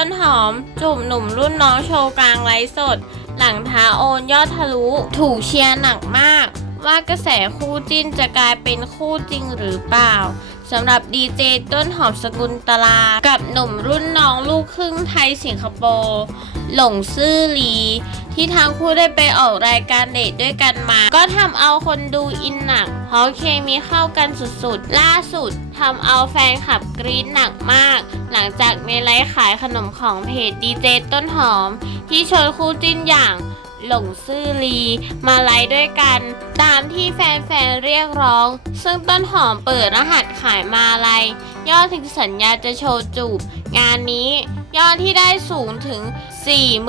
ต้นหอม จูบหนุ่มรุ่นน้องโชว์กลางไลฟ์สด หลังท้าโอนยอดทะลุ ถูกเชียร์หนักมาก ว่ากระแสคู่จิ้นจะกลายเป็นคู่จริงหรือเปล่าสำหรับดีเจต้นหอมสกุลตลา กับหนุ่มรุ่นน้องลูกครึ่งไทยสิงคโปร์ หลงซื่อหลี ที่ทั้งคู่ได้ไปออกรายการเดทด้วยกันมา ก็ทำเอาคนดูอินหนัก เพราะเคมีเข้ากันสุดๆ ล่าสุดทำเอาแฟนคลับกรี๊ดหนักมาก หลังจากในไลฟ์ขายขนมของเพจดีเจต้นหอม ที่ชวนคู่จิ้นอย่างหลงซื่อลีมาไลฟ์ด้วยกัน ตามที่แฟนๆเรียกร้อง ซึ่งต้นหอมเปิดรหัสขายมาลัย ยอดถึงสัญญาจะโชว์จูบ งานนี้ยอดที่ได้สูงถึง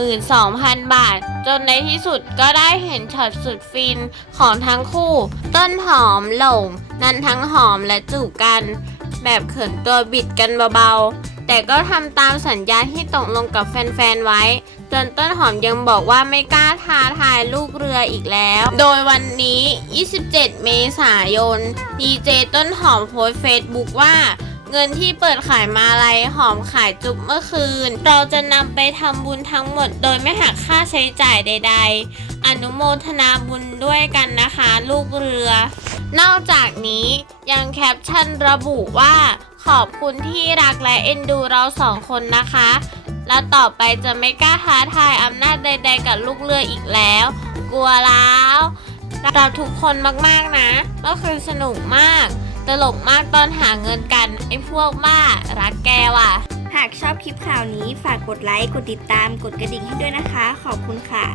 42,000 บาท จนในที่สุดก็ได้เห็นช็อตสุดฟินของทั้งคู่ ต้นหอมหลง นั้นทั้งหอมและจูบกัน แบบเขินตัวบิดกันเบาๆ แต่ก็ทำตามสัญญาที่ตกลงกับแฟนๆไว้ จนต้นหอมยังบอกว่าไม่กล้าท้าทายลูกเรืออีกแล้ว โดยวันนี้ 27 เมษายนดีเจต้นหอมโพสเฟซบุ๊กว่า เงินที่เปิดขายมาลัยหอมขายจุบเมื่อคืน เราจะนำไปทำบุญทั้งหมด โดยไม่หักค่าใช้จ่ายใด ๆ อนุโมทนาบุญด้วยกันนะคะ ลูกเรือ นอกจากนี้ยังแคปชั่นระบุว่า ขอบคุณที่รักและเอ็นดูเราสองคนนะคะ แล้วต่อไปจะไม่กล้าท้าทายอำนาจใด ๆ กับลูกเรืออีกแล้ว กลัวแล้วเราทุกคนมากๆนะก็คือสนุกมาก ตลกมากตอนหาเงินกัน ไอ้พวกบ้ารักแกว่ะ หากชอบคลิปข่าวนี้ฝากกดไลค์ กดติดตาม กดกระดิ่งให้ด้วยนะคะ ขอบคุณค่ะ